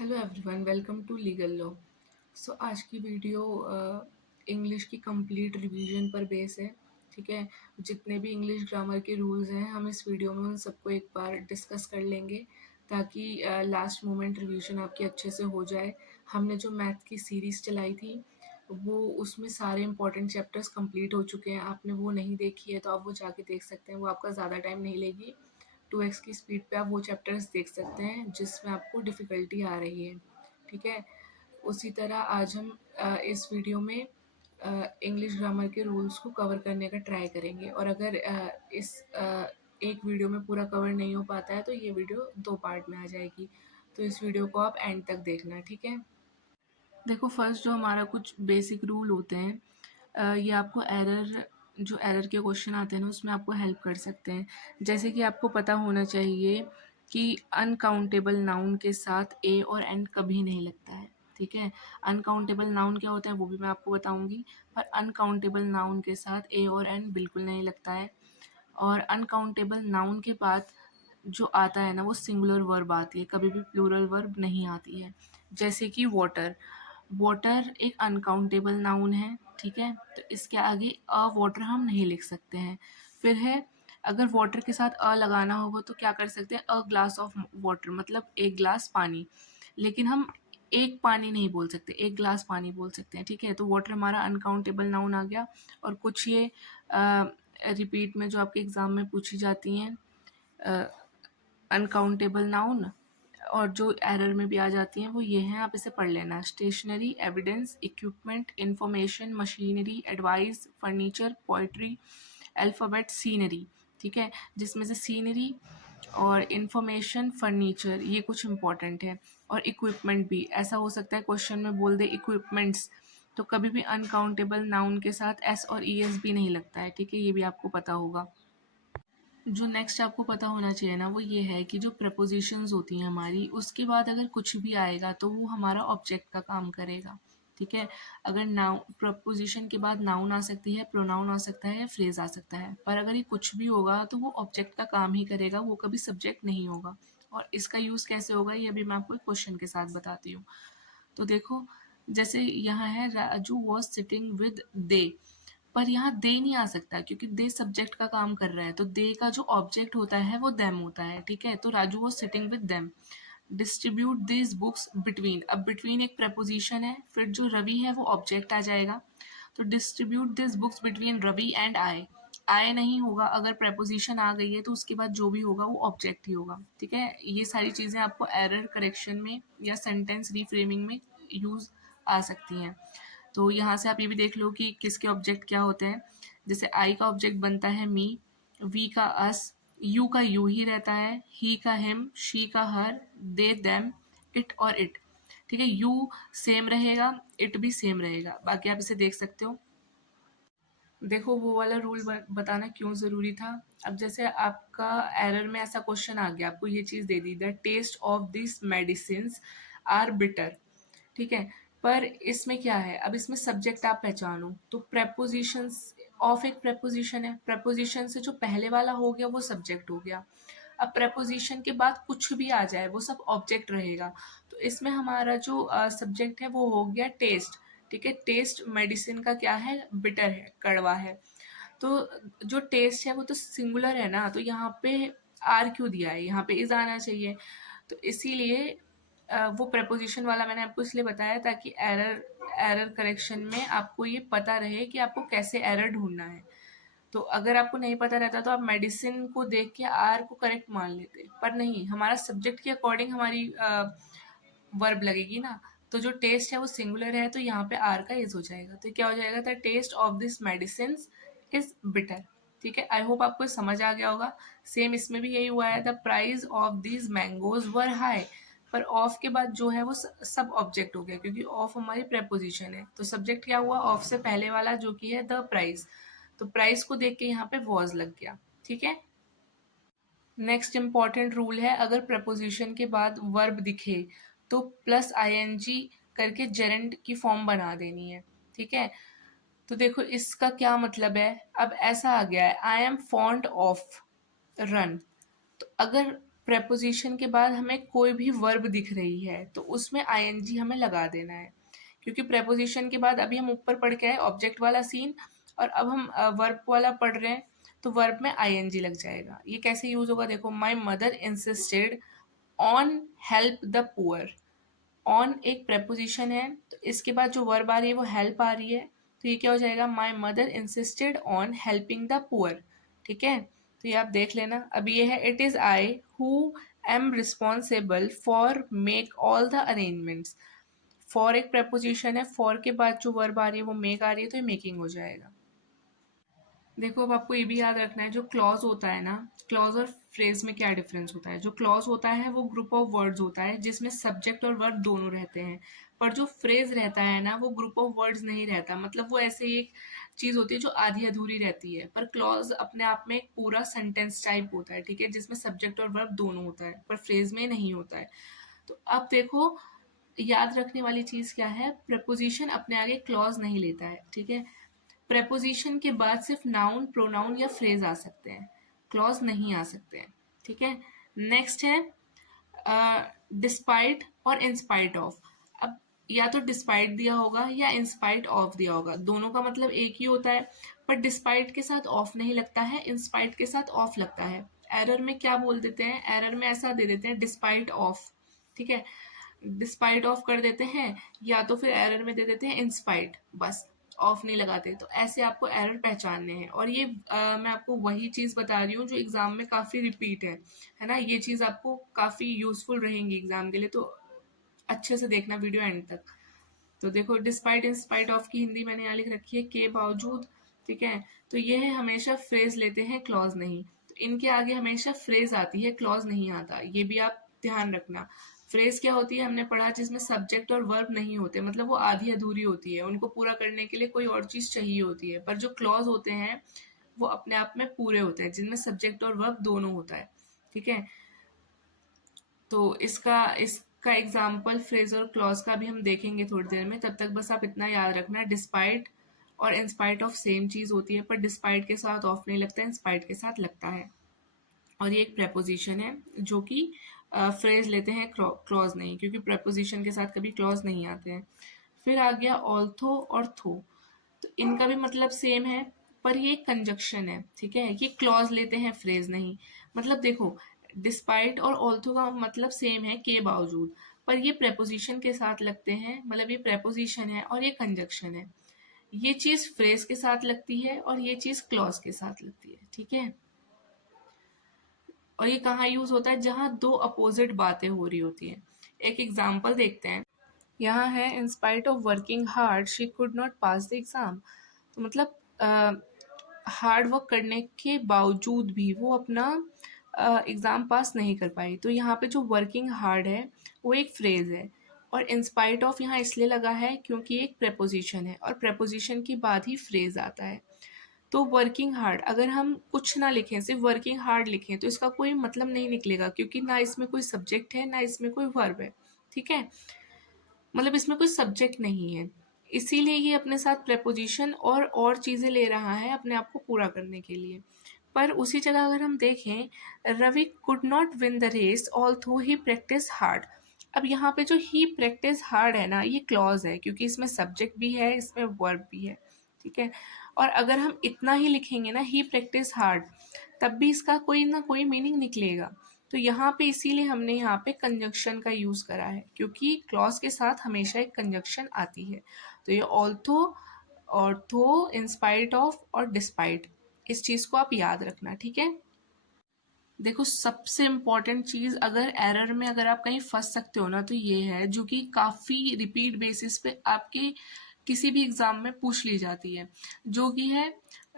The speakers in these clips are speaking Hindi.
Hello everyone, welcome to legal law. So आज की वीडियो इंग्लिश की कंप्लीट रिवीजन पर बेस है। ठीक है, जितने भी इंग्लिश ग्रामर के रूल्स हैं हम इस वीडियो में उन सबको एक बार डिस्कस कर लेंगे ताकि लास्ट मोमेंट रिवीजन आपकी अच्छे से हो जाए। हमने जो मैथ की सीरीज़ चलाई थी वो उसमें सारे इंपॉर्टेंट चैप्टर्स कंप्लीट हो चुके हैं। आपने वो नहीं देखी है तो आप वो जाके देख सकते हैं, वो आपका ज़्यादा टाइम नहीं लेगी। 2x की स्पीड पे आप वो चैप्टर्स देख सकते हैं जिसमें आपको डिफ़िकल्टी आ रही है। ठीक है, उसी तरह आज हम इस वीडियो में इंग्लिश ग्रामर के रूल्स को कवर करने का ट्राई करेंगे और अगर इस एक वीडियो में पूरा कवर नहीं हो पाता है तो ये वीडियो 2 पार्ट में आ जाएगी। तो इस वीडियो को आप एंड तक देखना, ठीक है। देखो, फर्स्ट जो हमारा कुछ बेसिक रूल होते हैं, ये आपको एरर के क्वेश्चन आते हैं ना उसमें आपको हेल्प कर सकते हैं। जैसे कि आपको पता होना चाहिए कि अनकाउंटेबल नाउन के साथ ए और एन कभी नहीं लगता है। ठीक है, अनकाउंटेबल नाउन क्या होता है वो भी मैं आपको बताऊंगी, पर अनकाउंटेबल नाउन के साथ ए और एन बिल्कुल नहीं लगता है। और अनकाउंटेबल नाउन के बाद जो आता है ना वो सिंगुलर वर्ब आती है, कभी भी प्लूरल वर्ब नहीं आती है। जैसे कि वाटर, वाटर एक अनकाउंटेबल नाउन है। ठीक है, तो इसके आगे अ वाटर हम नहीं लिख सकते हैं। फिर है, अगर वाटर के साथ अ लगाना होगा तो क्या कर सकते हैं, अ ग्लास ऑफ वाटर मतलब एक ग्लास पानी, लेकिन हम एक पानी नहीं बोल सकते, एक ग्लास पानी बोल सकते हैं। ठीक है, तो वाटर हमारा अनकाउंटेबल नाउन आ गया। और कुछ ये रिपीट में जो आपके एग्ज़ाम में पूछी जाती हैं अनकाउंटेबल नाउन और जो एरर में भी आ जाती हैं वो ये हैं, आप इसे पढ़ लेना। Stationery, evidence, equipment, information, machinery, advice, furniture, poetry, alphabet, scenery. ठीक है, जिसमें से सीनरी और इंफॉर्मेशन, फर्नीचर ये कुछ इंपॉर्टेंट है। और इक्विपमेंट भी ऐसा हो सकता है क्वेश्चन में बोल दे इक्विपमेंट्स, तो कभी भी अनकाउंटेबल नाउन के साथ एस और ई एस भी नहीं लगता है। ठीक है, ये भी आपको पता होगा। जो नेक्स्ट आपको पता होना चाहिए ना वो ये है कि जो प्रपोजिशंस होती हैं हमारी, उसके बाद अगर कुछ भी आएगा तो वो हमारा ऑब्जेक्ट का काम करेगा। ठीक है, अगर नाउन प्रपोजिशन के बाद नाउन आ सकती है, प्रोनाउन आ सकता है, फ्रेज आ सकता है, पर अगर ये कुछ भी होगा तो वो ऑब्जेक्ट का काम ही करेगा, वो कभी सब्जेक्ट नहीं होगा। और इसका यूज़ कैसे होगा ये अभी मैं आपको एक क्वेश्चन के साथ बताती हूँ। तो देखो, जैसे यहाँ है राजू वॉज सिटिंग विद दे, पर यहाँ दे नहीं आ सकता क्योंकि दे सब्जेक्ट का काम कर रहा है, तो दे का जो ऑब्जेक्ट होता है वो देम होता है। ठीक है, तो Raju was sitting with them. Distribute this books between, अब बिटवीन एक प्रपोजिशन है, फिर जो रवि है वो ऑब्जेक्ट आ जाएगा। तो distribute this books between Ravi and I नहीं होगा, अगर प्रपोजिशन आ गई है तो उसके बाद जो भी होगा वो ऑब्जेक्ट ही होगा। ठीक है, ये सारी चीज़ें आपको एरर करेक्शन में या सेंटेंस रीफ्रेमिंग में यूज़ आ सकती हैं। तो यहाँ से आप ये भी देख लो कि किसके ऑब्जेक्ट क्या होते हैं। जैसे आई का ऑब्जेक्ट बनता है मी, वी का अस, यू का यू ही रहता है, ही का हिम, शी का हर, दे देम, इट और इट। ठीक है, यू सेम रहेगा, इट भी सेम रहेगा, बाकी आप इसे देख सकते हो। देखो, वो वाला रूल बताना क्यों ज़रूरी था। अब जैसे आपका एरर में ऐसा क्वेश्चन आ गया, आपको ये चीज़ दे दी, the taste of this medicine are bitter. ठीक है, पर इसमें क्या है, अब इसमें सब्जेक्ट आप पहचानो, तो प्रेपोजिशंस ऑफ एक प्रेपोजिशन है, प्रेपोजिशन से जो पहले वाला हो गया वो सब्जेक्ट हो गया। अब प्रेपोजिशन के बाद कुछ भी आ जाए वो सब ऑब्जेक्ट रहेगा। तो इसमें हमारा जो सब्जेक्ट है वो हो गया टेस्ट। ठीक है, टेस्ट मेडिसिन का क्या है, बिटर है, कड़वा है। तो जो टेस्ट है वो तो सिंगुलर है ना, तो यहाँ पे आर क्यों दिया है, यहाँ पे इज आना चाहिए। तो इसीलिए वो प्रपोजिशन वाला मैंने आपको इसलिए बताया ताकि एरर एरर करेक्शन में आपको ये पता रहे कि आपको कैसे एरर ढूंढना है। तो अगर आपको नहीं पता रहता तो आप मेडिसिन को देख के आर को करेक्ट मान लेते, पर नहीं, हमारा सब्जेक्ट के अकॉर्डिंग हमारी वर्ब लगेगी ना। तो जो टेस्ट है वो सिंगुलर है, तो यहाँ पे आर का इज हो जाएगा, तो क्या हो जाएगा, the taste of this medicine is bitter. ठीक है, आई होप आपको समझ आ गया होगा। सेम इसमें भी यही हुआ है, the price of this mangoes were high, पर ऑफ के बाद जो है वो सब ऑब्जेक्ट हो गया क्योंकि ऑफ हमारी प्रेपोजिशन है। तो सब्जेक्ट क्या हुआ, ऑफ से पहले वाला जो कि है द प्राइस, तो प्राइस को देख के यहाँ पे वॉज लग गया। ठीक है, नेक्स्ट इंपॉर्टेंट रूल है, अगर प्रपोजिशन के बाद वर्ब दिखे तो प्लस आईएनजी करके जेरेंड की फॉर्म बना देनी है। ठीक है, तो देखो इसका क्या मतलब है, अब ऐसा आ गया है, I am fond of run, तो अगर प्रेपोजिशन के बाद हमें कोई भी वर्ब दिख रही है तो उसमें आईएनजी हमें लगा देना है, क्योंकि प्रेपोजिशन के बाद अभी हम ऊपर पढ़ के आए ऑब्जेक्ट वाला सीन, और अब हम वर्ब वाला पढ़ रहे हैं, तो वर्ब में आईएनजी लग जाएगा। ये कैसे यूज होगा, देखो, my mother insisted on help the poor. On एक प्रेपोजिशन है, तो इसके बाद जो वर्ब आ रही है वो हेल्प आ रही है, तो ये क्या हो जाएगा, my mother insisted on helping the poor. ठीक है, तो ये आप देख लेना। अब ये है, it is I who am responsible for make all the arrangements. For एक प्रेपोजिशन है, फॉर के बाद जो वर्ब आ रही है वो मेक आ रही है, तो ये मेकिंग हो जाएगा। देखो, अब आपको ये भी याद रखना है, जो क्लॉज होता है ना, क्लॉज और फ्रेज में क्या डिफरेंस होता है। जो क्लॉज होता है वो ग्रुप ऑफ वर्ड्स होता है जिसमें सब्जेक्ट और वर्ब दोनों रहते हैं, पर जो फ्रेज रहता है ना, वो ग्रुप ऑफ वर्ड्स नहीं रहता, मतलब वो ऐसे एक चीज होती है जो आधी अधूरी रहती है। पर क्लॉज अपने आप में एक पूरा सेंटेंस टाइप होता है, ठीक है, जिसमें सब्जेक्ट और वर्ब दोनों होता है, पर फ्रेज में नहीं होता है। तो अब देखो, याद रखने वाली चीज क्या है, प्रपोजिशन अपने आगे क्लॉज नहीं लेता है, ठीक है। प्रेपोजिशन के बाद सिर्फ नाउन, प्रोनाउन या फ्रेज आ सकते हैं, क्लॉज नहीं आ सकते हैं, ठीक है। नेक्स्ट है डिस्पाइट और इंस्पाइट ऑफ। अब या तो डिस्पाइट दिया होगा या इंस्पाइट ऑफ दिया होगा, दोनों का मतलब एक ही होता है, पर डिस्पाइट के साथ ऑफ नहीं लगता है, इंस्पाइट के साथ ऑफ लगता है। एरर में क्या बोल देते हैं, एरर में ऐसा दे देते हैं डिस्पाइट ऑफ, ठीक है, डिस्पाइट ऑफ कर देते हैं, या तो फिर एरर में दे देते हैं इंस्पाइट, बस ऑफ नहीं लगाते। तो ऐसे आपको एरर पहचानने हैं, और ये मैं आपको वही चीज बता रही हूँ जो एग्जाम में काफी रिपीट है ना, ये चीज आपको काफी यूजफुल रहेंगी एग्जाम के लिए, तो अच्छे से देखना वीडियो एंड तक। तो देखो, डिस्पाइट इंस्पाइट ऑफ की हिंदी मैंने यहाँ लिख रखी है, के बावजूद, ठीक है। तो ये है, हमेशा फ्रेज लेते हैं, क्लॉज नहीं। तो इनके आगे हमेशा फ्रेज आती है, क्लॉज नहीं आता, ये भी आप ध्यान रखना। फ्रेज क्या होती है, हमने पढ़ा, जिसमें सब्जेक्ट और वर्ब नहीं होते, मतलब वो आधी अधूरी होती है, उनको पूरा करने के लिए कोई और चीज चाहिए होती है। पर जो क्लॉज होते हैं वो अपने आप में पूरे होते हैं, जिनमें सब्जेक्ट और वर्ब दोनों होता है, ठीक है। तो इसका एग्जाम्पल फ्रेज और क्लॉज का भी हम देखेंगे थोड़ी देर में, तब तक बस आप इतना याद रखना, डिस्पाइट और इंस्पाइट ऑफ सेम चीज होती है, पर डिस्पाइट के साथ ऑफ नहीं लगता, इंस्पाइट के साथ लगता है। और ये एक प्रेपोजिशन है जो कि फ्रेज लेते हैं, क्लॉज नहीं, क्योंकि प्रेपोजिशन के साथ कभी क्लॉज नहीं आते हैं। फिर आ गया ऑल्थो और थो, तो इनका भी मतलब सेम है, पर ये कंजक्शन है, ठीक है, ये क्लॉज लेते हैं, फ्रेज नहीं। मतलब देखो, डिस्पाइट और ऑल्थो का मतलब सेम है, के बावजूद, पर ये प्रेपोजिशन के साथ लगते हैं, मतलब ये प्रेपोजिशन है और ये कंजक्शन है। ये चीज फ्रेज के साथ लगती है और ये चीज क्लॉज के साथ लगती है, ठीक है। और ये कहाँ यूज होता है, जहाँ दो अपोजिट बातें हो रही होती हैं। एक एग्जाम्पल देखते हैं, यहाँ है, in spite of working hard she could not pass the exam. तो मतलब हार्ड वर्क करने के बावजूद भी वो अपना एग्ज़ाम पास नहीं कर पाई। तो यहाँ पे जो वर्किंग हार्ड है वो एक फ्रेज़ है, और इंस्पाइट ऑफ यहाँ इसलिए लगा है क्योंकि एक प्रेपोजिशन है, और प्रेपोजिशन के बाद ही फ्रेज़ आता है। तो वर्किंग हार्ड, अगर हम कुछ ना लिखें, सिर्फ वर्किंग हार्ड लिखें, तो इसका कोई मतलब नहीं निकलेगा, क्योंकि ना इसमें कोई सब्जेक्ट है ना इसमें कोई वर्ब है, ठीक है, मतलब इसमें कोई सब्जेक्ट नहीं है, इसीलिए ये अपने साथ प्रेपोजिशन और चीज़ें ले रहा है अपने आप को पूरा करने के लिए। पर उसी जगह अगर हम देखें, Ravi could not win the race although he practice hard. अब यहाँ पे जो ही प्रैक्टिस हार्ड है ना, ये क्लॉज है, क्योंकि इसमें सब्जेक्ट भी है, इसमें वर्ब भी है, ठीक है। और अगर हम इतना ही लिखेंगे ना, ही प्रैक्टिस हार्ड, तब भी इसका कोई ना कोई मीनिंग निकलेगा। तो यहाँ पे इसीलिए हमने यहाँ पे कंजंक्शन का यूज़ करा है, क्योंकि क्लॉज के साथ हमेशा एक कंजंक्शन आती है। तो ये ऑल्थो, ऑर्थो, इंस्पाइट ऑफ और डिस्पाइट, इस चीज़ को आप याद रखना, ठीक है। देखो, सबसे इम्पॉर्टेंट चीज़, अगर एरर में अगर आप कहीं फंस सकते हो ना, तो ये है, जो कि काफ़ी रिपीट बेसिस पे आपके किसी भी एग्जाम में पूछ ली जाती है, जो कि है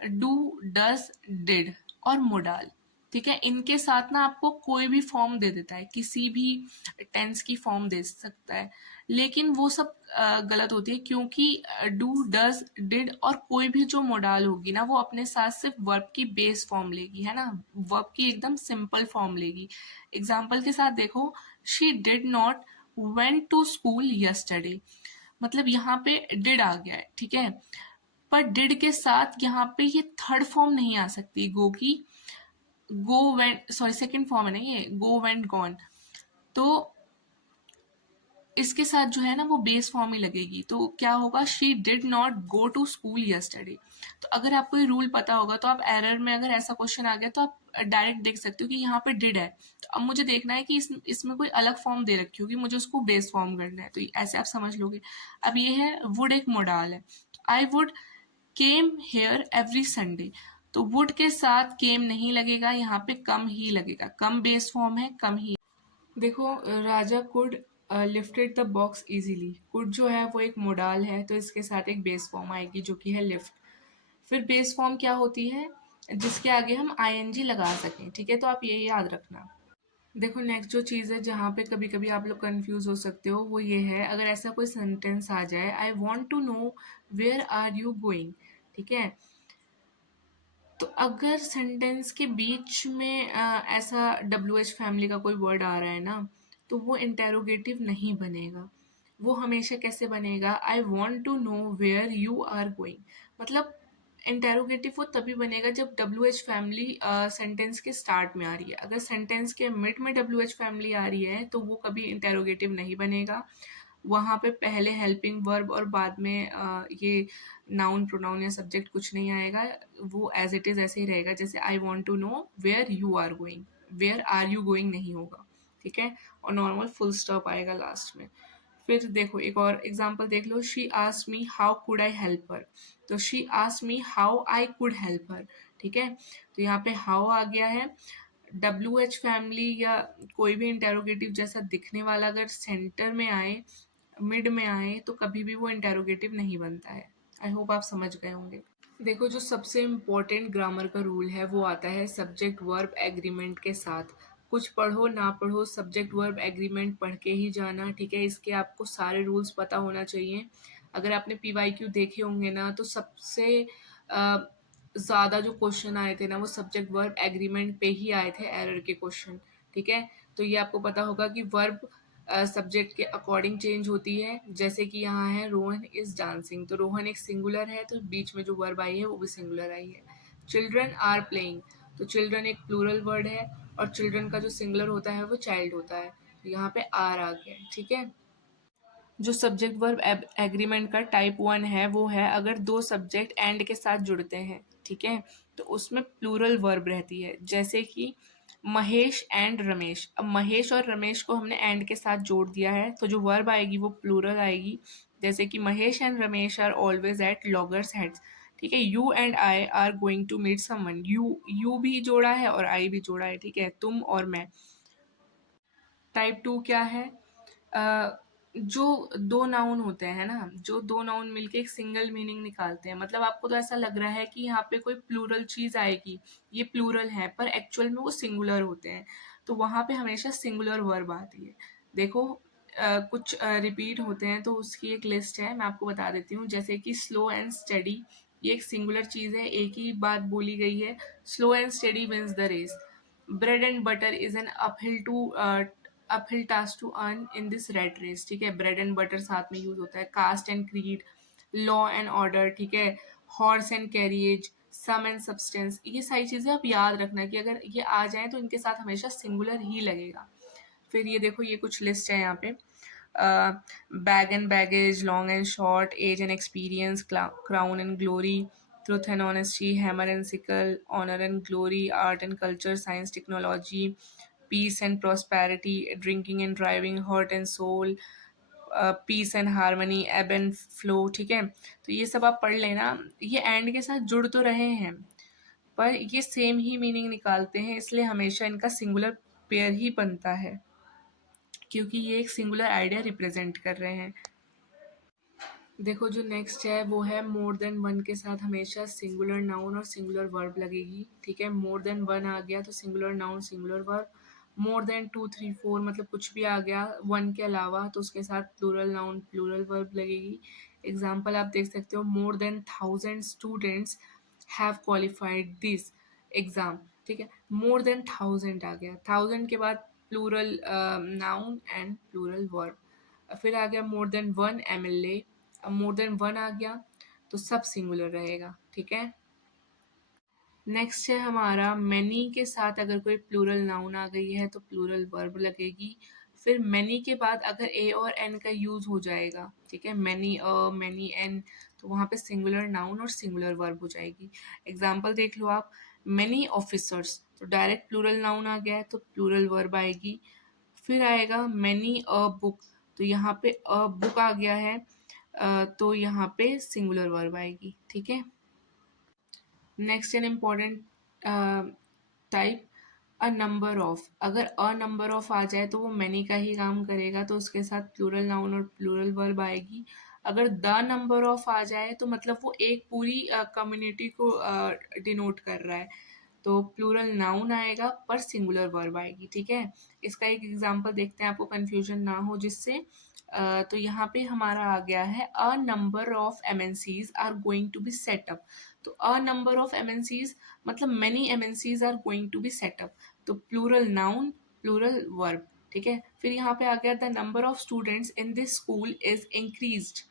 डू, डज, डिड और मोडाल, ठीक है। इनके साथ ना आपको कोई भी फॉर्म दे देता है, किसी भी टेंस की फॉर्म दे सकता है, लेकिन वो सब गलत होती है, क्योंकि डू, डज, डिड और कोई भी जो मोडाल होगी ना, वो अपने साथ सिर्फ वर्ब की बेस फॉर्म लेगी, है ना, वर्ब की एकदम सिंपल फॉर्म लेगी। एग्जाम्पल के साथ देखो, she did not went to school yesterday, मतलब यहाँ पे डिड आ गया है, ठीक है, पर डिड के साथ यहाँ पे ये थर्ड फॉर्म नहीं आ सकती, गो की। Go went, sorry second form है ना ये, गो वेंट गॉन। तो इसके साथ जो है ना वो बेस फॉर्म ही लगेगी, तो क्या होगा, she did not go to school yesterday. तो अगर आपको ये रूल पता होगा तो आप एरर में अगर ऐसा क्वेश्चन आ गया तो आप डायरेक्ट देख सकते हो कि यहाँ पे डिड है। तो अब मुझे देखना है कि इसमें कोई अलग फॉर्म दे रखी होगी, मुझे उसको बेस फॉर्म करना है, तो ऐसे आप समझ लोगे। अब ये है वुड, एक मोडाल है। I would came here every Sunday. तो वुड के साथ केम नहीं लगेगा, यहाँ पे कम ही लगेगा, कम बेस फॉर्म है, कम ही। देखो, Raja could lifted the box easily. Could जो है वो एक मोडाल है, तो इसके साथ एक बेस फॉर्म आएगी जो कि है लिफ्ट। फिर बेस फॉर्म क्या होती है, जिसके आगे हम आईएनजी लगा सकें, ठीक है, तो आप ये याद रखना। देखो, नेक्स्ट जो चीज़ है जहाँ पे कभी कभी आप लोग कंफ्यूज हो सकते हो वो ये है, अगर ऐसा कोई सेंटेंस आ जाए, I want to know where are you going, ठीक है, तो अगर सेंटेंस के बीच में ऐसा डब्ल्यू एच फैमिली का कोई वर्ड आ रहा है ना, तो वो इंटेरोगेटिव नहीं बनेगा। वो हमेशा कैसे बनेगा, I want to know where you are going. मतलब इंटेरोगेटिव वो तभी बनेगा जब डब्ल्यू एच फैमिली सेंटेंस के स्टार्ट में आ रही है। अगर सेंटेंस के मिड में डब्ल्यू एच फैमिली आ रही है तो वो कभी इंटेरोगेटिव नहीं बनेगा। वहाँ पे पहले हेल्पिंग वर्ब और बाद में ये नाउन प्रोनाउन या सब्जेक्ट कुछ नहीं आएगा। वो एज इट इज़ ऐसे ही रहेगा, जैसे I want to know where you are going, where are you going नहीं होगा, ठीक है, और नॉर्मल फुल स्टॉप आएगा लास्ट में। फिर देखो एक और एग्जाम्पल देख लो, she asked me how could I help her. तो she asked me how I could help her, ठीक है, तो यहाँ पे हाउ आ गया है। डब्ल्यू एच फैमिली या कोई भी इंटेरोगेटिव जैसा दिखने वाला अगर सेंटर में आए, मिड में आए, तो कभी भी वो इंटेरोगेटिव नहीं बनता है। आई होप आप समझ गए होंगे। देखो, जो सबसे इम्पोर्टेंट ग्रामर का रूल है वो आता है सब्जेक्ट वर्ब एग्रीमेंट के साथ। कुछ पढ़ो ना पढ़ो, सब्जेक्ट वर्ब एग्रीमेंट पढ़ के ही जाना, ठीक है, इसके आपको सारे रूल्स पता होना चाहिए। अगर आपने PYQ देखे होंगे ना, तो सबसे ज़्यादा जो क्वेश्चन आए थे ना वो सब्जेक्ट वर्ब एग्रीमेंट पे ही आए थे, एरर के क्वेश्चन, ठीक है। तो ये आपको पता होगा कि वर्ब सब्जेक्ट के अकॉर्डिंग चेंज होती है। जैसे कि यहाँ है रोहन इज डांसिंग, तो रोहन एक सिंगुलर है, तो बीच में जो वर्ब आई है वो भी सिंगुलर आई है। चिल्ड्रन आर प्लेइंग, तो चिल्ड्रन एक प्लूरल वर्ड है, और चिल्ड्रन का जो सिंगुलर होता है वो चाइल्ड होता है, तो यहाँ पे आर आ गया है, ठीक है। जो सब्जेक्ट वर्ब एग्रीमेंट का टाइप 1 है वो है अगर दो सब्जेक्ट एंड के साथ जुड़ते हैं, ठीक है, तो उसमें प्लूरल वर्ब रहती है। जैसे कि महेश एंड रमेश, अब महेश और रमेश को हमने एंड के साथ जोड़ दिया है, तो जो वर्ब आएगी वो प्लूरल आएगी। जैसे कि Mahesh and Ramesh are always at loggers heads, ठीक है। You and I are going to meet someone, you भी जोड़ा है और आई भी जोड़ा है, ठीक है, तुम और मैं। टाइप 2 क्या है, जो दो नाउन होते हैं ना, जो दो नाउन मिलके एक सिंगल मीनिंग निकालते हैं, मतलब आपको तो ऐसा लग रहा है कि यहाँ पे कोई प्लूरल चीज़ आएगी, ये प्लूरल है, पर एक्चुअल में वो सिंगुलर होते हैं, तो वहाँ पे हमेशा सिंगुलर वर्ब आती है। देखो, कुछ रिपीट होते हैं तो उसकी एक लिस्ट है, मैं आपको बता देती हूँ। जैसे कि स्लो एंड स्टडी, ये एक सिंगुलर चीज़ है, एक ही बात बोली गई है। Slow and steady wins the race. Bread and butter is an uphill task to earn in this rat race, ठीक है, ब्रेड एंड बटर साथ में यूज होता है। Caste and creed, law and order, ठीक है, horse and carriage, sum and substance, ये सारी चीज़ें आप याद रखना कि अगर ये आ जाए तो इनके साथ हमेशा सिंगुलर ही लगेगा। फिर ये देखो, ये कुछ लिस्ट है यहाँ पे, bag and baggage, long and short, age and experience, crown and glory, truth and honesty, hammer and sickle, honor and glory, art and culture, science, technology, peace and prosperity, drinking and driving, heart and soul, peace and harmony, ebb and flow, ठीक है। तो ये सब आप पढ़ लेना, ये एंड के साथ जुड़ तो रहे हैं पर ये सेम ही मीनिंग निकालते हैं, इसलिए हमेशा इनका सिंगुलर पेयर ही बनता है, क्योंकि ये एक सिंगुलर आइडिया रिप्रेजेंट कर रहे हैं। देखो, जो नेक्स्ट है वो है मोर देन वन के साथ हमेशा सिंगुलर नाउन और सिंगुलर वर्ब लगेगी, ठीक है। मोर देन वन आ गया तो singular noun singular verb. More than 2 3 4 मतलब कुछ भी आ गया वन के अलावा तो उसके साथ प्लूरल नाउन प्लूरल वर्ब लगेगी। एग्जाम्पल आप देख सकते हो, more than 1000 students have qualified this exam, ठीक है। मोर देन 1000 आ गया, 1000 के बाद plural noun and plural verb. फिर आ गया मोर देन वन MLA, अब मोर देन वन आ गया तो सब सिंगुलर रहेगा, ठीक है। नेक्स्ट है हमारा मैनी के साथ अगर कोई प्लूरल नाउन आ गई है तो प्लूरल वर्ब लगेगी। फिर मैनी के बाद अगर ए और एन का यूज़ हो जाएगा, ठीक है, मैनी मैनी एन, तो वहाँ पे सिंगुलर नाउन और सिंगुलर वर्ब हो जाएगी। एग्जाम्पल देख लो आप, मैनी ऑफिसर्स, तो डायरेक्ट प्लूरल नाउन आ गया है तो प्लूरल वर्ब आएगी। फिर आएगा मैनी अ बुक, तो यहाँ पे अ बुक आ गया है, तो यहाँ पे सिंगुलर वर्ब आएगी, ठीक है। Next an important type, a number of, अगर अ नंबर ऑफ आ जाए तो वो मैनी का ही काम करेगा, तो उसके साथ प्लूरल नाउन और प्लूरल वर्ब आएगी। अगर द नंबर ऑफ आ जाए तो मतलब वो एक पूरी कम्युनिटी को डिनोट कर रहा है, तो प्लूरल नाउन आएगा पर सिंगुलर वर्ब आएगी, ठीक है। इसका एक एग्जांपल देखते हैं आपको कंफ्यूजन ना हो जिससे। तो यहाँ पे हमारा आ गया है a number of MNCs are going to be set up, तो अ नंबर ऑफ एमएनसीज मतलब many MNCs are going to be set up, तो प्लूरल नाउन प्लूरल वर्ब, ठीक है। फिर यहाँ पे आ गया the number of students in this school is increased,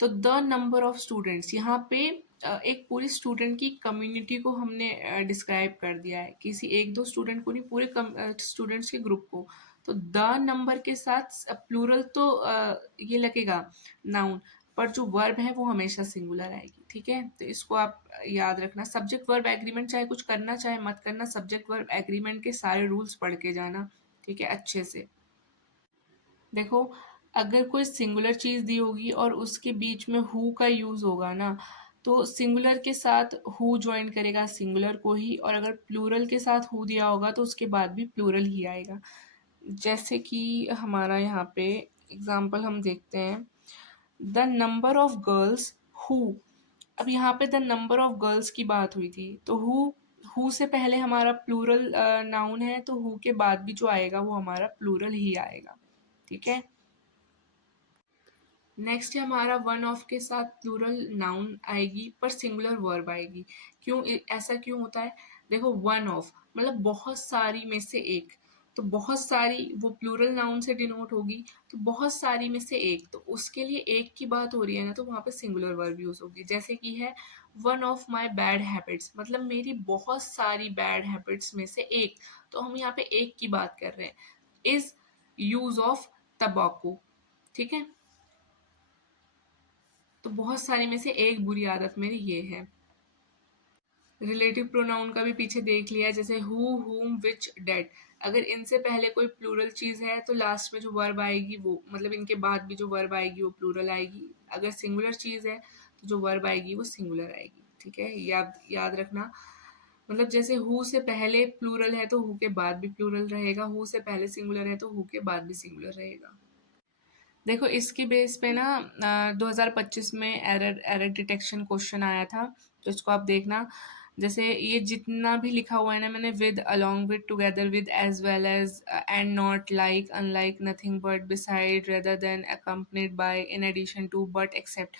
तो द नंबर ऑफ स्टूडेंट्स यहाँ पे एक पूरी स्टूडेंट की कम्युनिटी को हमने डिस्क्राइब कर दिया है, किसी एक दो स्टूडेंट को नहीं, पूरे स्टूडेंट्स के ग्रुप को। तो द नंबर के साथ प्लूरल तो ये लगेगा नाउन, पर जो वर्ब है वो हमेशा सिंगुलर आएगी, ठीक है। तो इसको आप याद रखना, सब्जेक्ट वर्ब एग्रीमेंट चाहे कुछ करना चाहे मत करना, सब्जेक्ट वर्ब एग्रीमेंट के सारे रूल्स पढ़ के जाना, ठीक है, अच्छे से। देखो, अगर कोई सिंगुलर चीज़ दी होगी और उसके बीच में हु का यूज़ होगा ना, तो सिंगुलर के साथ हु जॉइन करेगा सिंगुलर को ही, और अगर प्लूरल के साथ हु दिया होगा तो उसके बाद भी प्लूरल ही आएगा। जैसे कि हमारा यहाँ पे एग्जाम्पल हम देखते हैं, the number of girls who, अब यहाँ पे द नंबर ऑफ गर्ल्स की बात हुई थी, तो हु से पहले हमारा प्लूरल नाउन है, तो हु के बाद भी जो आएगा वो हमारा प्लूरल ही आएगा, ठीक है। नेक्स्ट है हमारा वन ऑफ के साथ प्लूरल नाउन आएगी पर सिंगुलर वर्ब आएगी। क्यों ऐसा क्यों होता है? देखो, वन ऑफ मतलब बहुत सारी में से एक, तो बहुत सारी वो प्लूरल नाउन से डिनोट होगी, तो बहुत सारी में से एक, तो उसके लिए एक की बात हो रही है ना, तो वहाँ पे सिंगुलर वर्ब यूज होगी। जैसे कि है one of my bad habits, मतलब मेरी बहुत सारी बैड हैबिट्स में से एक, तो हम यहाँ पे एक की बात कर रहे हैं। इज यूज ऑफ तबाकू, ठीक है। तो बहुत सारी में से एक बुरी आदत मेरी ये है। रिलेटिव प्रोनाउन का भी पीछे देख लिया है, जैसे हु, हुम, विच, डेट, अगर इनसे पहले कोई प्लूरल चीज़ है तो लास्ट में जो वर्ब आएगी वो, मतलब इनके बाद भी जो वर्ब आएगी वो प्लूरल आएगी। अगर सिंगुलर चीज़ है तो जो वर्ब आएगी वो सिंगुलर आएगी, ठीक है, याद याद रखना। मतलब जैसे हु से पहले प्लूरल है तो हु के बाद भी प्लूरल रहेगा, हु से पहले सिंगुलर है तो हु के बाद भी सिंगुलर रहेगा। देखो, इसके बेस पे ना 2025 में एरर एरर डिटेक्शन क्वेश्चन आया था, तो इसको आप देखना। जैसे ये जितना भी लिखा हुआ है ना मैंने, with, along with, together with, as well as, and not, like, unlike, nothing but, beside, rather than, accompanied by, in addition to, but, except,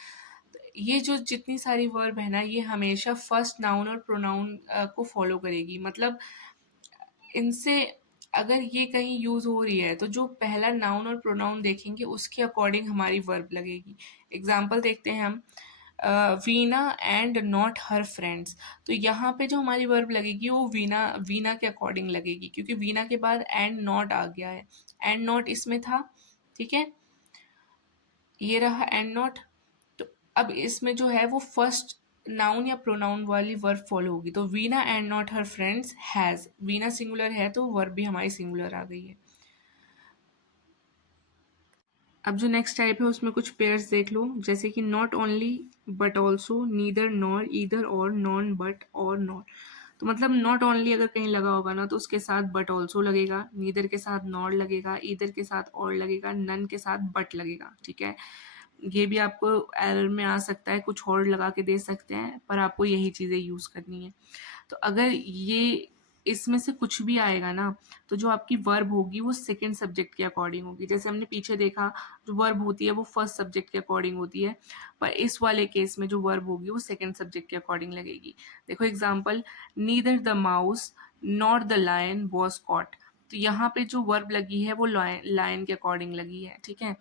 ये जो जितनी सारी वर्ब है ना, ये हमेशा फर्स्ट नाउन और प्रोनाउन को फॉलो करेगी। मतलब इनसे अगर ये कहीं यूज़ हो रही है तो जो पहला नाउन और प्रोनाउन देखेंगे उसके अकॉर्डिंग हमारी वर्ब लगेगी। एग्जाम्पल देखते हैं हम, Veena and not her friends, तो यहाँ पे जो हमारी वर्ब लगेगी वो वीना वीना के अकॉर्डिंग लगेगी, क्योंकि वीना के बाद एंड नॉट आ गया है, एंड नॉट इसमें था, ठीक है, ये रहा एंड नॉट। तो अब इसमें जो है वो फर्स्ट नाउन या प्रोनाउन वाली वर्ब फॉलो होगी, तो Veena and not her friends has, Veena singular है तो वर्ब भी हमारी सिंगुलर आ गई है। अब जो नेक्स्ट टाइप है उसमें कुछ पेयर्स देख लो, जैसे कि not only but also, neither nor, either और, नॉन बट और नॉर, तो मतलब नॉट ओनली अगर कहीं लगा होगा ना तो उसके साथ बट ऑल्सो लगेगा, नीदर के साथ नॉर लगेगा, ईदर के साथ और लगेगा, नन के साथ बट लगेगा, ठीक है। ये भी आपको एरर में आ सकता है, कुछ और लगा के दे सकते हैं, पर आपको यही चीज़ें यूज़ करनी है। तो अगर ये इसमें से कुछ भी आएगा ना, तो जो आपकी वर्ब होगी वो सेकंड सब्जेक्ट के अकॉर्डिंग होगी। जैसे हमने पीछे देखा, जो वर्ब होती है वो फर्स्ट सब्जेक्ट के अकॉर्डिंग होती है, पर इस वाले केस में जो वर्ब होगी वो सेकंड सब्जेक्ट के अकॉर्डिंग लगेगी। देखो example, neither the mouse not the lion was caught, तो यहाँ पे जो वर्ब लगी है वो लायन के अकॉर्डिंग लगी है, ठीक है।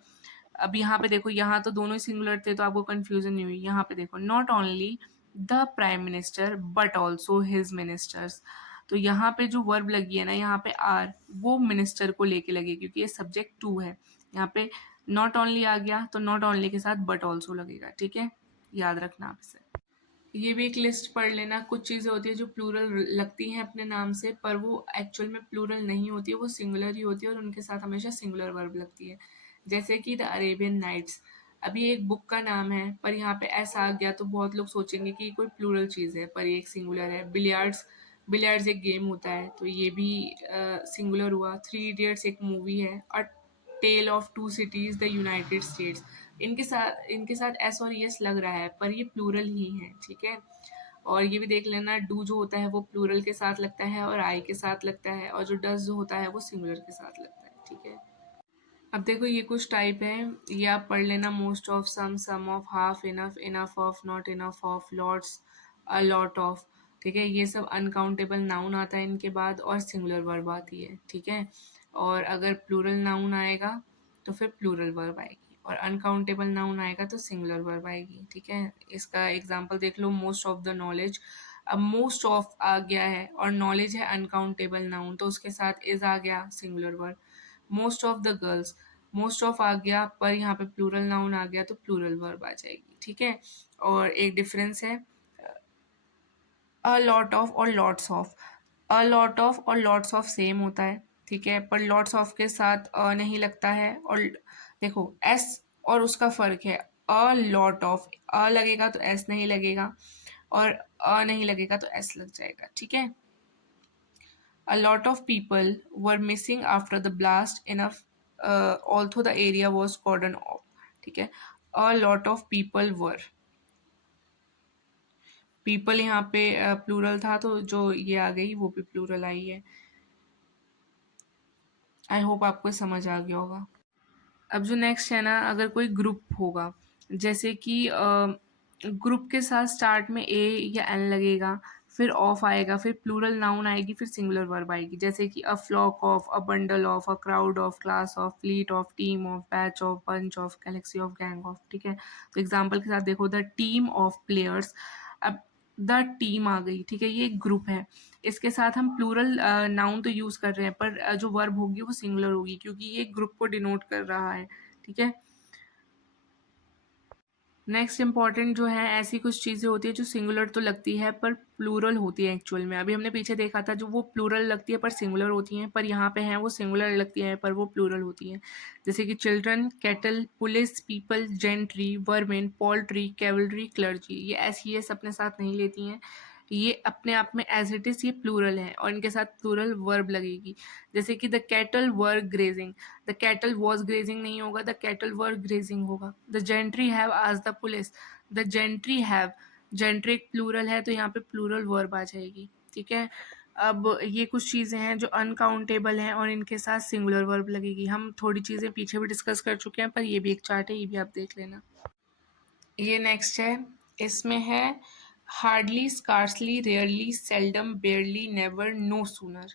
अब यहाँ पे देखो, यहाँ तो दोनों ही सिंगुलर थे तो आपको कंफ्यूजन नहीं हुई। यहाँ पे देखो, not only the prime minister but also his ministers. तो यहाँ पे जो वर्ब लगी है ना, यहाँ पे आर, वो मिनिस्टर को लेके लगी क्योंकि ये सब्जेक्ट टू है। यहाँ पे नॉट ओनली आ गया तो नॉट ओनली के साथ बट ऑल्सो लगेगा, ठीक है, याद रखना आप इसे। ये भी एक लिस्ट पढ़ लेना। कुछ चीज़ें होती है जो प्लूरल लगती हैं अपने नाम से, पर वो एक्चुअल में प्लूरल नहीं होती है, वो सिंगुलर ही होती है और उनके साथ हमेशा सिंगुलर वर्ब लगती है। जैसे कि द अरेबियन नाइट्स, अभी एक बुक का नाम है पर यहाँ पे ऐसा आ गया तो बहुत लोग सोचेंगे कि ये कोई प्लूरल चीज़ है, पर ये एक सिंगुलर है। बिलियर्ड्स, बिलियर्ड्स एक गेम होता है तो ये भी सिंगुलर हुआ। थ्री इडियट्स एक मूवी है। A tale of two cities the United States, इनके साथ एस और यस लग रहा है पर ये प्लूरल ही है, ठीक है। और ये भी देख लेना, डू जो होता है वो प्लूरल के साथ लगता है और आई के साथ लगता है, और जो डज जो होता है वो सिंगुलर के साथ लगता है, ठीक है। अब देखो ये कुछ टाइप है, ये आप पढ़ लेना। Most of, some of, half, enough, enough of, not enough of, lots, a lot of, ठीक है। ये सब अनकाउंटेबल नाउन आता है इनके बाद और सिंगुलर वर्ब आती है, ठीक है। और अगर प्लूरल नाउन आएगा तो फिर प्लूरल वर्ब आएगी, और अनकाउंटेबल नाउन आएगा तो सिंगुलर वर्ब आएगी, ठीक है। इसका एग्जांपल देख लो, मोस्ट ऑफ द नॉलेज। अब मोस्ट ऑफ आ गया है और नॉलेज है अनकाउंटेबल नाउन, तो उसके साथ इज आ गया singular verb. Most of the girls, most of आ गया पर यहाँ पे प्लूरल नाउन आ गया तो प्लूरल वर्ब आ जाएगी, ठीक है। और एक डिफरेंस है, अ लॉट ऑफ और lots of. A lot of और लॉट्स ऑफ सेम होता है, ठीक है, पर लॉट्स ऑफ के साथ अ नहीं लगता है। और देखो एस और उसका फर्क है, अ लॉट ऑफ, अ लगेगा तो एस नहीं लगेगा, और अ नहीं लगेगा तो एस लग जाएगा, ठीक है। A lot of people were missing after the blast enough, although the area was cordoned off, ठीक है। A lot of people were, people यहाँ पे प्लूरल था तो जो ये आ गई वो भी प्लूरल आई है। आई होप आपको समझ आ गया होगा। अब जो नेक्स्ट है ना, अगर कोई ग्रुप होगा, जैसे कि ग्रुप के साथ स्टार्ट में ए या एन लगेगा, फिर ऑफ आएगा, फिर प्लूरल नाउन आएगी, फिर सिंगुलर वर्ब आएगी, जैसे कि a flock of, a bundle of, a crowd of, class of, fleet of, team of, batch of, bunch of, galaxy of, gang of, ठीक है। तो एग्जाम्पल के साथ देखो, द टीम ऑफ प्लेयर्स। अब द टीम आ गई, ठीक है, ये एक ग्रुप है, इसके साथ हम प्लूरल नाउन तो यूज़ कर रहे हैं पर जो वर्ब होगी वो सिंगुलर होगी क्योंकि ये ग्रुप को डिनोट कर रहा है, ठीक है। नेक्स्ट इंपॉर्टेंट जो है, ऐसी कुछ चीज़ें होती है जो सिंगुलर तो लगती है पर प्लूरल होती है एक्चुअल में। अभी हमने पीछे देखा था जो वो प्लूरल लगती है पर सिंगुलर होती हैं, पर यहाँ पे हैं वो सिंगुलर लगती हैं पर वो प्लूरल होती हैं। जैसे कि children, cattle, police, people, gentry, vermin, poultry, cavalry, clergy, ये ऐसी एस अपने साथ नहीं लेती हैं, ये अपने आप में एज इट इज़ ये प्लूरल है और इनके साथ प्लूरल वर्ब लगेगी। जैसे कि the cattle were grazing, the cattle was grazing नहीं होगा, द कैटल वर ग्रेजिंग होगा। द जेंट्री हैव आज the police, the gentry have, gentry एक प्लूरल है तो यहाँ पे प्लूरल वर्ब आ जाएगी, ठीक है। अब ये कुछ चीज़ें हैं जो अनकाउंटेबल हैं और इनके साथ सिंगुलर वर्ब लगेगी। हम थोड़ी चीज़ें पीछे भी डिस्कस कर चुके हैं पर ये भी एक चार्ट है, ये भी आप देख लेना। ये नेक्स्ट है, इसमें है hardly, scarcely, rarely, seldom, barely, never, no sooner.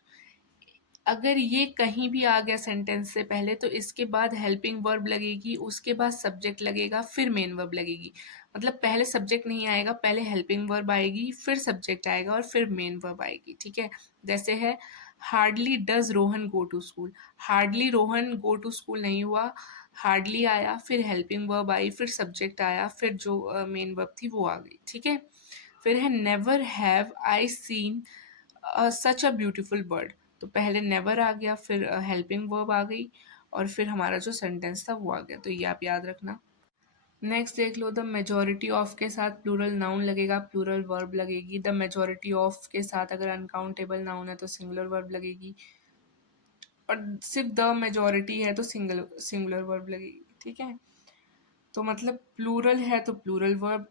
अगर ये कहीं भी आ गया सेंटेंस से पहले तो इसके बाद हेल्पिंग वर्ब लगेगी, उसके बाद सब्जेक्ट लगेगा, फिर मेन वर्ब लगेगी। मतलब पहले सब्जेक्ट नहीं आएगा, पहले हेल्पिंग वर्ब आएगी, फिर सब्जेक्ट आएगा और फिर मेन वर्ब आएगी, ठीक है। जैसे है hardly does Rohan go to school, hardly Rohan go to school नहीं हुआ, हार्डली आया, फिर हेल्पिंग वर्ब आई, फिर सब्जेक्ट आया, फिर जो मेन वर्ब थी वो आ गई, ठीक है। फिर है never have I seen such a beautiful bird, तो पहले नेवर आ गया, फिर हेल्पिंग वर्ब आ गई और फिर हमारा जो सेंटेंस था वो आ गया, तो ये आप याद रखना। नेक्स्ट देख लो, द मेजोरिटी ऑफ के साथ प्लूरल नाउन लगेगा, प्लूरल वर्ब लगेगी। द मेजोरिटी ऑफ के साथ अगर अनकाउंटेबल नाउन है तो सिंगुलर वर्ब लगेगी, और सिर्फ द मेजोरिटी है तो सिंगुलर वर्ब लगेगी, ठीक है। तो मतलब प्लूरल है तो प्लूरल वर्ब,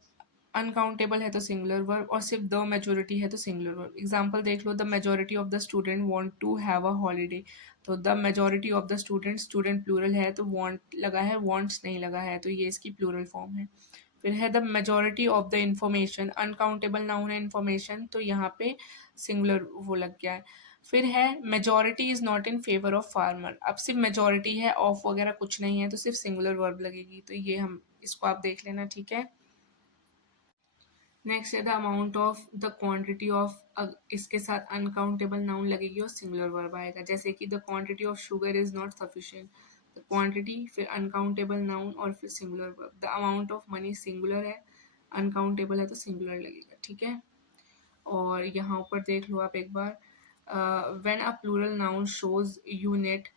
अनकाउंटेबल है तो सिंगुलर वर्ब, और सिर्फ द मेजोरिटी है तो सिंगुलर वर्ब। एग्जांपल देख लो, the majority of the student want to have a holiday, तो the majority of the student, student plural है तो वांट लगा है, वांट्स नहीं लगा है, तो ये इसकी प्लूरल फॉर्म है। फिर है the majority of the information, uncountable noun है इंफॉर्मेशन तो यहाँ पे सिंगुलर वो लग गया है। फिर है majority is not in favour of farmer, अब सिर्फ मेजोरिटी है, ऑफ वगैरह कुछ नहीं है तो सिर्फ सिंगुलर वर्ब लगेगी, तो ये हम इसको आप देख लेना, ठीक है। नेक्स्ट है the amount of the quantity of, इसके साथ अनकाउंटेबल नाउन लगेगी और सिंगुलर वर्ब आएगा, जैसे कि the quantity of sugar is not sufficient, the quantity, फिर अनकाउंटेबल नाउन और फिर singular verb. The amount of money singular है, अनकाउंटेबल है तो सिंगुलर लगेगा, ठीक है। और यहाँ ऊपर देख लो आप एक बार, when a plural noun shows unit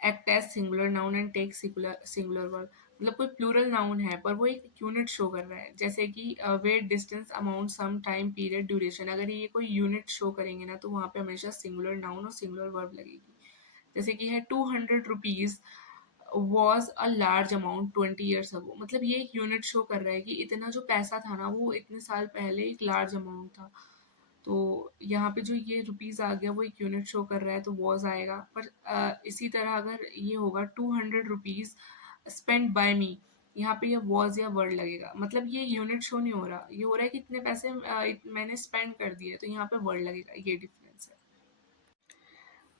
act as singular noun and take singular verb. मतलब कोई प्लूरल नाउन है पर वो एक यूनिट शो कर रहा है, जैसे कि वेट, डिस्टेंस, अमाउंट, सम, टाइम, पीरियड, ड्यूरेशन। अगर ये कोई यूनिट शो करेंगे ना तो वहाँ पे हमेशा सिंगुलर नाउन और सिंगुलर वर्ब लगेगी। जैसे कि है 200 rupees was a large amount 20 years ago, मतलब ये एक यूनिट शो कर रहा है कि इतना जो पैसा था ना वो इतने साल पहले एक लार्ज अमाउंट था। तो यहाँ पे जो ये रुपीज़ आ गया वो एक यूनिट शो कर रहा है तो वॉज आएगा। पर इसी तरह अगर ये होगा 200 रुपीज़ स्पेंड बाय मी, यहाँ पे ये वॉज या वर्ड लगेगा, मतलब ये यूनिट शो नहीं हो रहा, ये हो रहा है कि इतने पैसे मैंने स्पेंड कर दिए, तो यहाँ पे वर्ड लगेगा, ये डिफरेंस है।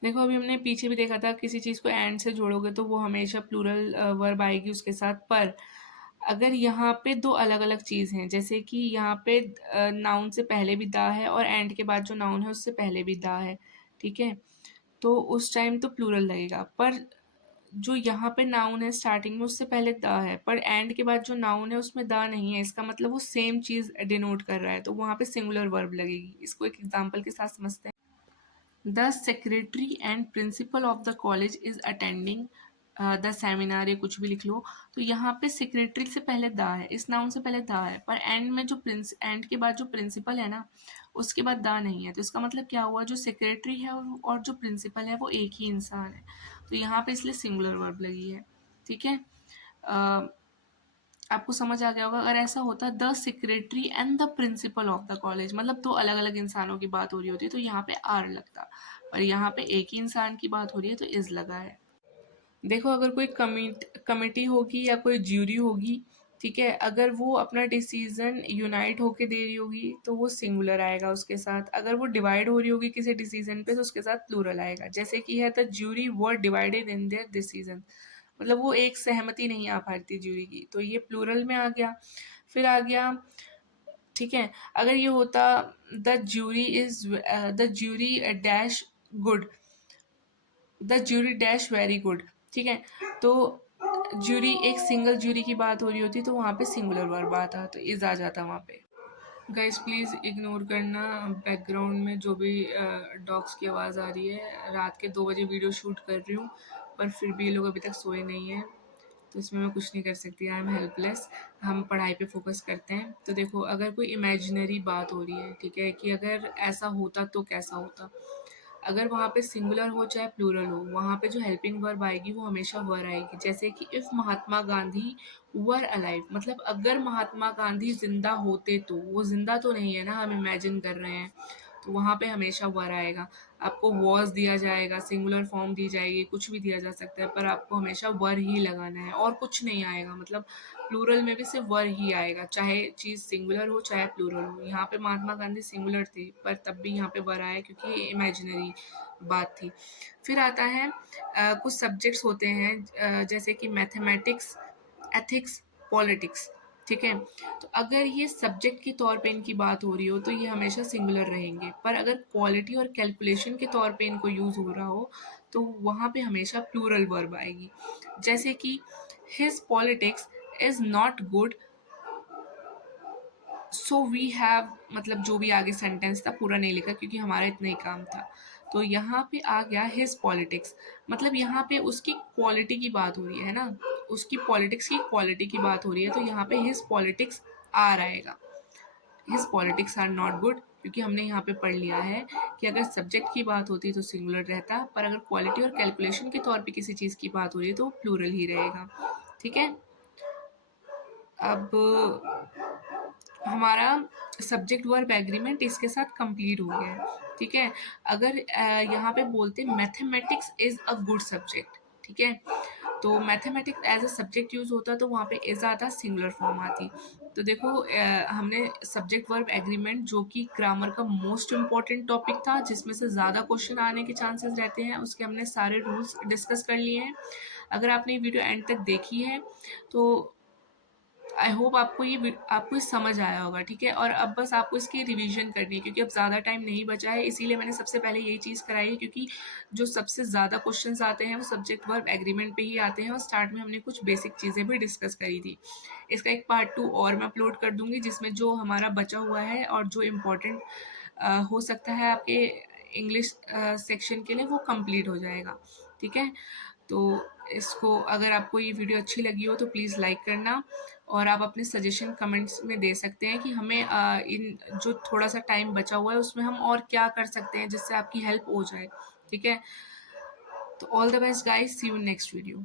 देखो अभी हमने पीछे भी देखा था, किसी चीज़ को एंड से जोड़ोगे तो वो हमेशा प्लूरल वर्ब आएगी उसके साथ। पर अगर यहाँ पे दो अलग अलग चीज़ हैं, जैसे कि यहाँ पे नाउन से पहले भी दा है और एंड के बाद जो नाउन है उससे पहले भी दा है, ठीक है, तो उस टाइम तो प्लूरल लगेगा। पर जो यहाँ पे नाउन है स्टार्टिंग में उससे पहले दा है, पर एंड के बाद जो नाउन है उसमें दा नहीं है, इसका मतलब वो सेम चीज़ डिनोट कर रहा है, तो वहाँ पे सिंगुलर वर्ब लगेगी। इसको एक एग्जाम्पल के साथ समझते हैं। The secretary and principle of the college is attending the seminar, या कुछ भी लिख लो। तो यहाँ पे सेक्रेटरी से पहले द है, इस नाउन से पहले द है, पर एंड में जो एंड के बाद जो प्रिंसिपल है ना उसके बाद द नहीं है, तो इसका मतलब क्या हुआ, जो सेक्रेटरी है और जो प्रिंसिपल है वो एक ही इंसान है, तो यहाँ पे इसलिए सिंगुलर वर्ब लगी है, ठीक है। आपको समझ आ गया होगा। अगर ऐसा होता the secretary and the principle of the college, मतलब दो अलग अलग इंसानों की बात हो रही होती तो यहाँ पे आर लगता, पर यहाँ पे एक ही इंसान की बात हो रही है तो इज लगा है। देखो अगर कोई कमिटी होगी या कोई ज्यूरी होगी, ठीक है, अगर वो अपना डिसीजन यूनाइट होके दे रही होगी तो वो सिंगुलर आएगा उसके साथ। अगर वो डिवाइड हो रही होगी किसी डिसीजन पे तो उसके साथ प्लूरल आएगा, जैसे कि है the jury were divided in their decision, मतलब वो एक सहमति नहीं आ पा रही थी ज्यूरी की, तो ये प्लूरल में आ गया। फिर आ गया, ठीक है, अगर ये होता the jury dash good, the jury dash very good, ठीक है, तो ज्यूरी एक सिंगल ज्यूरी की बात हो रही होती तो वहाँ पे सिंगुलर वर्ब आता, तो इज आ जाता वहाँ पे। गाइस प्लीज़ इग्नोर करना बैकग्राउंड में जो भी डॉग्स की आवाज़ आ रही है, रात के 2 बजे वीडियो शूट कर रही हूँ पर फिर भी ये लोग अभी तक सोए नहीं हैं, तो इसमें मैं कुछ नहीं कर सकती, आई एम हेल्पलेस। हम पढ़ाई पे फोकस करते हैं। तो देखो अगर कोई इमेजिनरी बात हो रही है, ठीक है, कि अगर ऐसा होता तो कैसा होता, अगर वहाँ पे सिंगुलर हो चाहे प्लूरल हो, वहाँ पे जो हेल्पिंग वर्ब आएगी वो हमेशा वर आएगी, जैसे कि if Mahatma Gandhi were alive, मतलब अगर महात्मा गांधी जिंदा होते, तो वो जिंदा तो नहीं है ना, हम इमेजिन कर रहे हैं, तो वहाँ पे हमेशा वर आएगा। आपको वॉज दिया जाएगा, सिंगुलर फॉर्म दी जाएगी, कुछ भी दिया जा सकता है, पर आपको हमेशा वर ही लगाना है और कुछ नहीं आएगा, मतलब प्लूरल में भी सिर्फ वर ही आएगा, चाहे चीज़ सिंगुलर हो चाहे प्लूरल हो। यहाँ पे महात्मा गांधी सिंगुलर थे पर तब भी यहाँ पे वर आया क्योंकि ये इमेजिनरी बात थी। फिर आता है कुछ सब्जेक्ट्स होते हैं जैसे कि मैथमेटिक्स, एथिक्स, पॉलिटिक्स, ठीक है, तो अगर ये सब्जेक्ट के तौर पे इनकी बात हो रही हो तो ये हमेशा सिंगुलर रहेंगे, पर अगर क्वालिटी और कैलकुलेशन के तौर पे इनको यूज़ हो रहा हो तो वहाँ पे हमेशा प्लूरल वर्ब आएगी, जैसे कि his politics is not good so we have, मतलब जो भी आगे सेंटेंस था पूरा नहीं लिखा क्योंकि हमारा इतना ही काम था, तो यहाँ पे आ गया हिज पॉलिटिक्स, मतलब यहाँ पे उसकी क्वालिटी की बात हो रही है ना, उसकी पॉलिटिक्स की क्वालिटी की बात हो रही है, तो यहाँ पे हिज पॉलिटिक्स आर आएगा। His politics are not good, क्योंकि हमने यहाँ पे पढ़ लिया है कि अगर सब्जेक्ट की बात होती तो सिंगुलर रहता, पर अगर क्वालिटी और कैलकुलेशन के तौर पे किसी चीज़ की बात हो रही है तो प्लूरल ही रहेगा, ठीक है। अब हमारा सब्जेक्ट वर्ब एग्रीमेंट इसके साथ कंप्लीट हो गया है, ठीक है। अगर यहाँ पे बोलते mathematics is a good subject, ठीक है, तो mathematics as a subject use होता तो वहाँ पे इज़ आता, सिंगुलर फॉर्म आती। तो देखो हमने सब्जेक्ट वर्ब एग्रीमेंट, जो कि ग्रामर का मोस्ट इम्पॉर्टेंट टॉपिक था जिसमें से ज़्यादा क्वेश्चन आने के चांसेस रहते हैं, उसके हमने सारे रूल्स डिस्कस कर लिए हैं। अगर आपने ये वीडियो एंड तक देखी है तो आई होप आपको ये समझ आया होगा, ठीक है? और अब बस आपको इसकी रिवीजन करनी है, क्योंकि अब ज़्यादा टाइम नहीं बचा है, इसीलिए मैंने सबसे पहले यही चीज़ कराई है, क्योंकि जो सबसे ज़्यादा क्वेश्चंस आते हैं वो सब्जेक्ट वर्ब एग्रीमेंट पे ही आते हैं, और स्टार्ट में हमने कुछ बेसिक चीज़ें भी डिस्कस करी थी। इसका एक पार्ट 2 और मैं अपलोड कर दूँगी, जिसमें जो हमारा बचा हुआ है और जो इम्पोर्टेंट हो सकता है आपके इंग्लिश सेक्शन के लिए, वो कंप्लीट हो जाएगा, ठीक है? तो इसको, अगर आपको ये वीडियो अच्छी लगी हो तो प्लीज़ लाइक करना, और आप अपने सजेशन कमेंट्स में दे सकते हैं कि हमें इन जो थोड़ा सा टाइम बचा हुआ है उसमें हम और क्या कर सकते हैं जिससे आपकी हेल्प हो जाए, ठीक है? तो all the best guys, see you in next video.